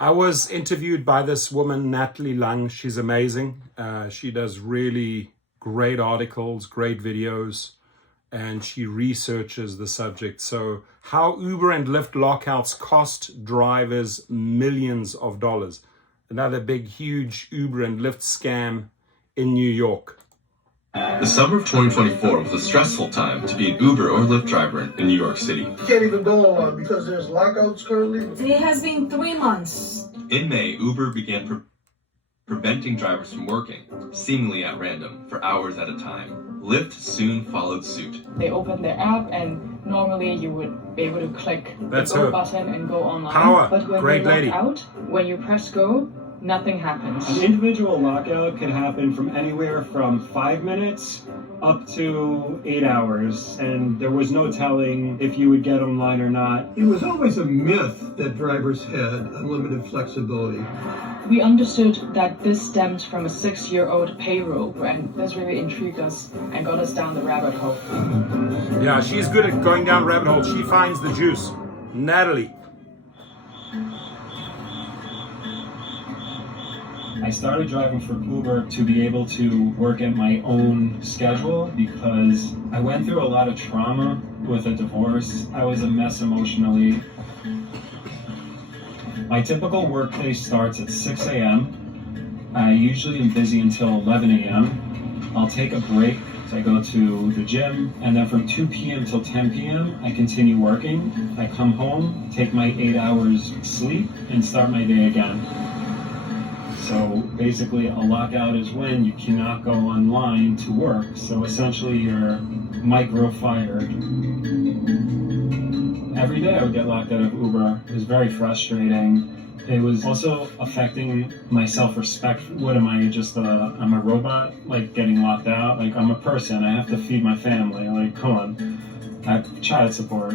I was interviewed by this woman, Natalie Lung. She's amazing. She does really great articles, great videos, and she researches the subject. So how Uber and Lyft lockouts cost drivers millions of dollars. Another big, huge Uber and Lyft scam in New York. The summer of 2024 was a stressful time to be an Uber or Lyft driver in New York City. You can't even go online because there's lockouts currently. It has been 3 months. In May, Uber began preventing drivers from working, seemingly at random, for hours at a time. Lyft soon followed suit. They opened their app, and normally you would be able to click the go button and go online. Power. But when Great they lady. lock out, when you press go, nothing happens. An individual lockout can happen from anywhere from 5 minutes up to 8 hours, and there was no telling if you would get online or not. It was always a myth that drivers had unlimited flexibility. We understood that this stemmed from a 6-year-old payroll, and this really intrigued us and got us down the rabbit hole. Yeah, she's good at going down rabbit holes. She finds the juice. Natalie. I started driving for Uber to be able to work at my own schedule because I went through a lot of trauma with a divorce. I was a mess emotionally. My typical workday starts at 6 a.m. I usually am busy until 11 a.m. I'll take a break. So I go to the gym, and then from 2 p.m. till 10 p.m. I continue working. I come home, take my 8 hours sleep, and start my day again. So basically a lockout is when you cannot go online to work. So essentially you're micro-fired. Every day I would get locked out of Uber. It was very frustrating. It was also affecting my self-respect. What am I, just I'm a robot, like getting locked out? Like I'm a person, I have to feed my family. Like, come on, I have child support.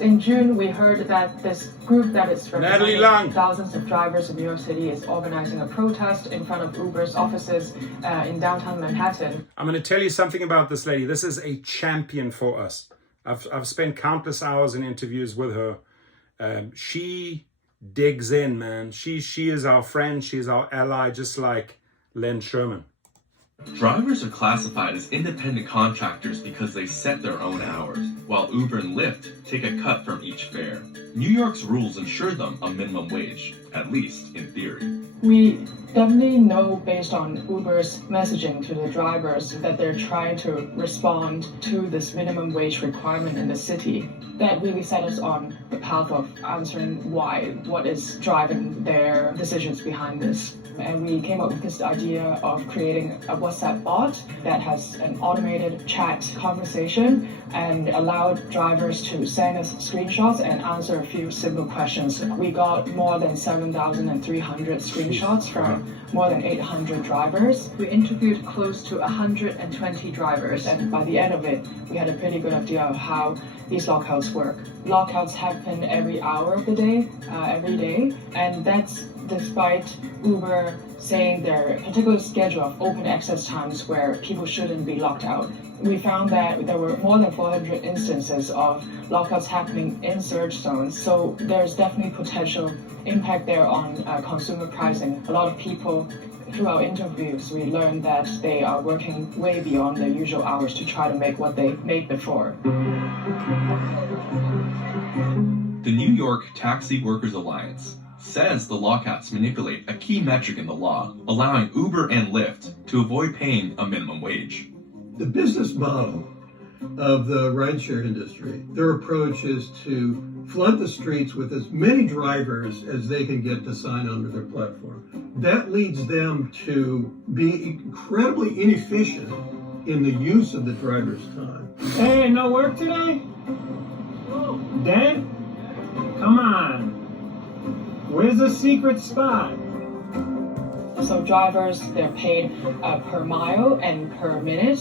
In June, we heard that this group that is Natalie representing Lung. thousands of drivers in New York City is organizing a protest in front of Uber's offices in downtown Manhattan. I'm going to tell you something about this lady. This is a champion for us. I've spent countless hours in interviews with her. She digs in, man. She is our friend. She's our ally, just like Len Sherman. Drivers are classified as independent contractors because they set their own hours, while Uber and Lyft take a cut from each fare. New York's rules ensure them a minimum wage, at least in theory. We definitely know based on Uber's messaging to the drivers that they're trying to respond to this minimum wage requirement in the city. That really set us on the path of answering why, what is driving their decisions behind this. And we came up with this idea of creating a WhatsApp bot that has an automated chat conversation and allowed drivers to send us screenshots and answer a few simple questions. We got more than 7,300 screenshots from more than 800 drivers. We interviewed close to 120 drivers, and by the end of it, we had a pretty good idea of how these lockouts work. Lockouts happen every hour of the day, every day, and that's despite Uber saying their particular schedule of open access times where people shouldn't be locked out. We found that there were more than 400 instances of lockouts happening in surge zones, so there's definitely potential impact there on consumer pricing. A lot of people, through our interviews, we learned that they are working way beyond their usual hours to try to make what they made before. The New York Taxi Workers Alliance says the lockouts manipulate a key metric in the law, allowing Uber and Lyft to avoid paying a minimum wage. The business model of the rideshare industry, their approach is to flood the streets with as many drivers as they can get to sign onto their platform. That leads them to be incredibly inefficient in the use of the driver's time. Hey, no work today? Dad? Come on. Where's the secret spot? So drivers, they're paid per mile and per minute.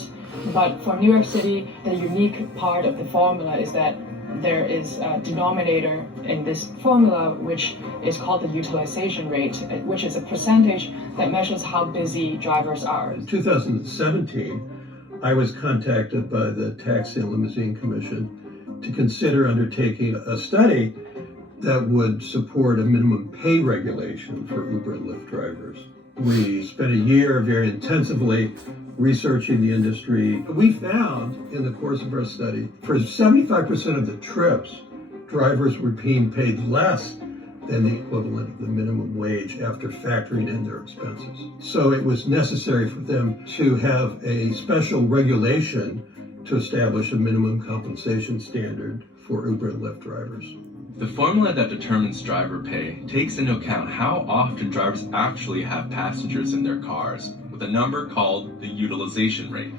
But for New York City, the unique part of the formula is that there is a denominator in this formula which is called the utilization rate, which is a percentage that measures how busy drivers are. In 2017, I was contacted by the Taxi and Limousine Commission to consider undertaking a study that would support a minimum pay regulation for Uber and Lyft drivers. We spent a year very intensively researching the industry. We found in the course of our study, for 75% of the trips, drivers were being paid less than the equivalent of the minimum wage after factoring in their expenses. So it was necessary for them to have a special regulation to establish a minimum compensation standard for Uber and Lyft drivers. The formula that determines driver pay takes into account how often drivers actually have passengers in their cars, with a number called the utilization rate.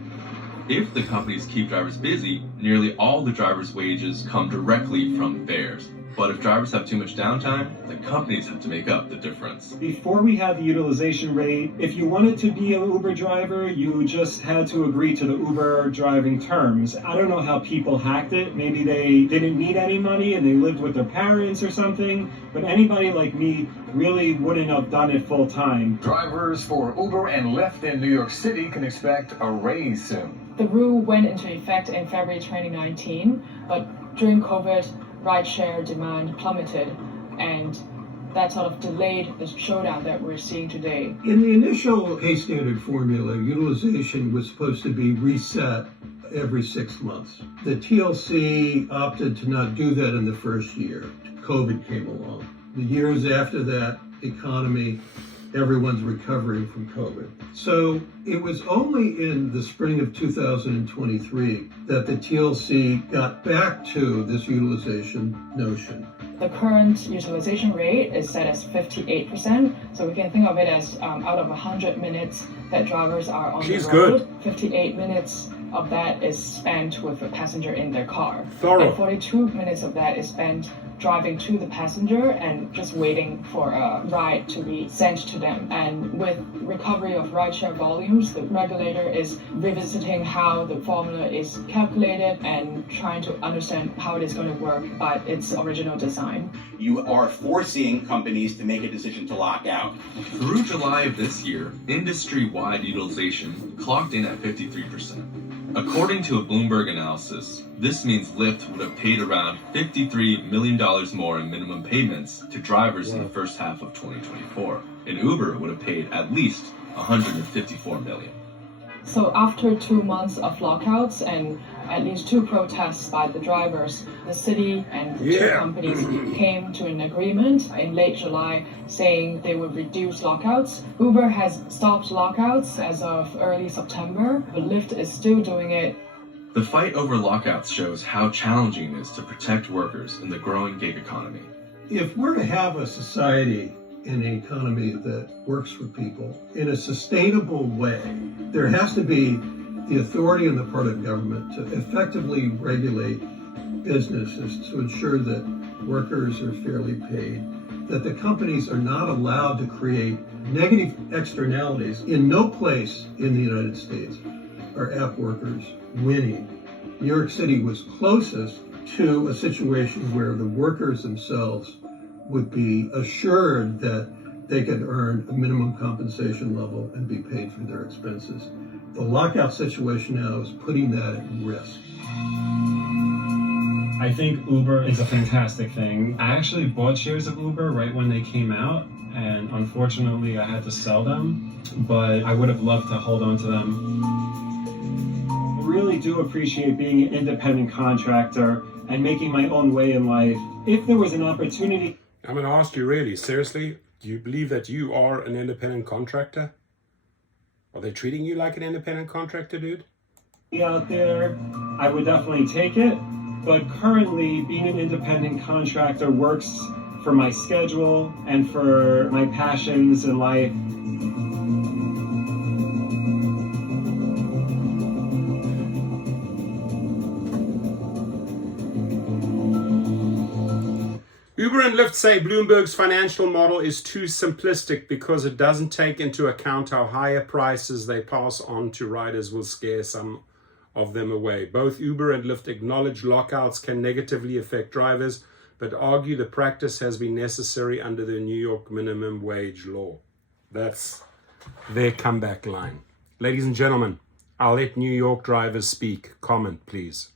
If the companies keep drivers busy, nearly all the drivers' wages come directly from fares. But if drivers have too much downtime, the companies have to make up the difference. Before we had the utilization rate, if you wanted to be an Uber driver, you just had to agree to the Uber driving terms. I don't know how people hacked it. Maybe they didn't need any money and they lived with their parents or something. But anybody like me really wouldn't have done it full time. Drivers for Uber and Lyft in New York City can expect a raise soon. The rule went into effect in February 2019, but during COVID, rideshare demand plummeted, and that sort of delayed the showdown that we're seeing today. In the initial pay standard formula, utilization was supposed to be reset every 6 months. The TLC opted to not do that in the first year. COVID came along. The years after that, economy, everyone's recovering from COVID. So it was only in the spring of 2023 that the TLC got back to this utilization notion. The current utilization rate is set as 58%, so we can think of it as out of 100 minutes that drivers are on the road, 58 minutes of that is spent with a passenger in their car. And 42 minutes of that is spent driving to the passenger and just waiting for a ride to be sent to them. And with recovery of rideshare volumes, the regulator is revisiting how the formula is calculated and trying to understand how it is going to work by its original design. You are forcing companies to make a decision to lock out. Through July of this year, industry-wide utilization clocked in at 53%. According to a Bloomberg analysis, this means Lyft would have paid around $53 million more in minimum payments to drivers in the first half of 2024, and Uber would have paid at least $154 million. So after 2 months of lockouts and at least 2 protests by the drivers, the city and the 2 companies came to an agreement in late July saying they would reduce lockouts. Uber has stopped lockouts as of early September, but Lyft is still doing it. The fight over lockouts shows how challenging it is to protect workers in the growing gig economy. If we're to have a society in an economy that works for people in a sustainable way, there has to be the authority on the part of government to effectively regulate businesses to ensure that workers are fairly paid, that the companies are not allowed to create negative externalities. In no place in the United States are app workers winning. New York City was closest to a situation where the workers themselves would be assured that they could earn a minimum compensation level and be paid for their expenses. The lockout situation now is putting that at risk. I think Uber is a fantastic thing. I actually bought shares of Uber right when they came out, and unfortunately I had to sell them, but I would have loved to hold on to them. I really do appreciate being an independent contractor and making my own way in life. If there was an opportunity... I'm going to ask you really, seriously, do you believe that you are an independent contractor? Are they treating you like an independent contractor, dude? Out there, I would definitely take it. But currently, being an independent contractor works for my schedule and for my passions in life. Uber and Lyft say Bloomberg's financial model is too simplistic because it doesn't take into account how higher prices they pass on to riders will scare some of them away. Both Uber and Lyft acknowledge lockouts can negatively affect drivers, but argue the practice has been necessary under the New York minimum wage law. That's their comeback line. Ladies and gentlemen, I'll let New York drivers speak. Comment, please.